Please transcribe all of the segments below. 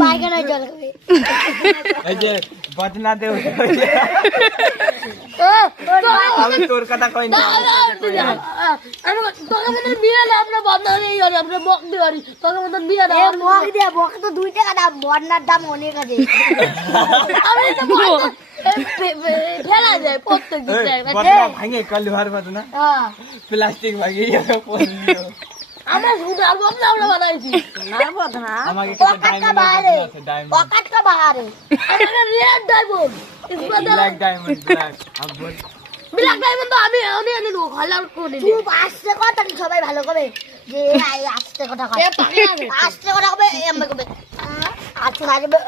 পায়খানায় জল খাবে। এই যে বদনা দে আমি তোর কথা কই না আমি তোকে মনে বিয়ে না আমরা বন্ধ নেই আমরা বক দিই তোকে মনে বিয়ে না বক দিয়ে বক তো 2 টাকা দাম বন্নার দাম অনেক আছে আমি তো ফেলা যায় প্রত্যেক দিন বদনা ভাঙে কলভার বদনা হ্যাঁ প্লাস্টিক ভাঙে আমরা শুধু আর বদনা আমরা বানাইছি না বদনা আমাকে পকেট কা বাইরে পকেট কা বাইরে আমাকে red diamond black diamond black আব্বু ব্ল্যাক ডায়মন্ড তো আমি এনে নেব খালার কোনে চুপ আসছে কথা সবাই ভালো করে যে আসছে কথা কয় আসছে কথা কবে এমবে কবে আচ্ছা লাগবে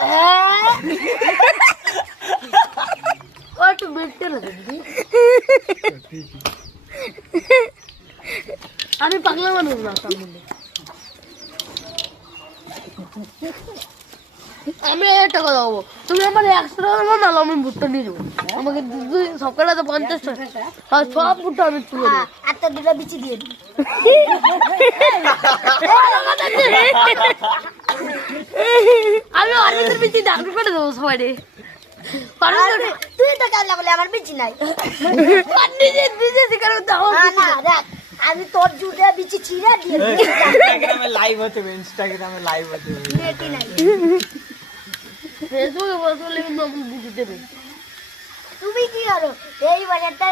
ও তো বেটতে না দিদি আমি পাগলা মানুষ না সামনে আমি একটা কথা বলবো তুমি আমার 100 টাকা নাও আমি ভুট্টা নিয়ে যাবো আমাকে সকালে তো 50 টাকা আর সব ভুট্টা আমি তুলে দেবো আর তো দুটো বিচি দিয়ে দিই আমি অনেকের বিচি দাম করে দেবো সবাই তুই তো কাল বলে আমার বিচি নাই নিজে শিকার দাও না দেখ আমি তোর জুড়ে বিচি ছিঁড়ে দিয়ে ইনস্টাগ্রামে লাইভ হতে হবে ইনস্টাগ্রামে লাইভ হতে হবে নেটই নাই ফেসবুকে বসলে কিন্তু আমি বুঝতে দেবে তুমি কি করো এই বাজারটা